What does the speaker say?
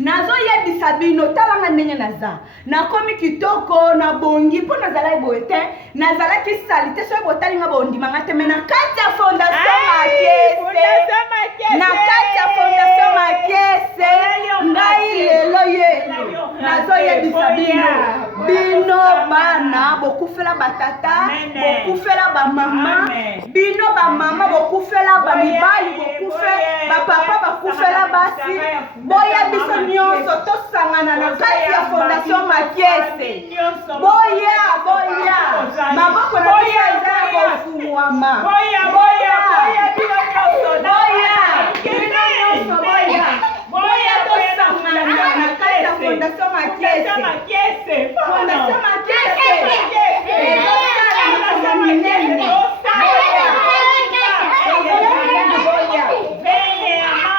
nazo yebisa bino talanga ndenge naza nakomi kitoko na bongi mpo nazala eboete nazala ki salite so botalinga bondimanga te me na kati ya fondation Makiese na kati ya fondation Makiese ngai lelo yelo nazo yebisa bino bana bokufela batata bokufela bamama bino bamama bokufela bamibali bokufe bapapa bakufela basi boya biso nyonso tosangana na kati ya fondation Makiese boya maboko na biso eza ya kofungwama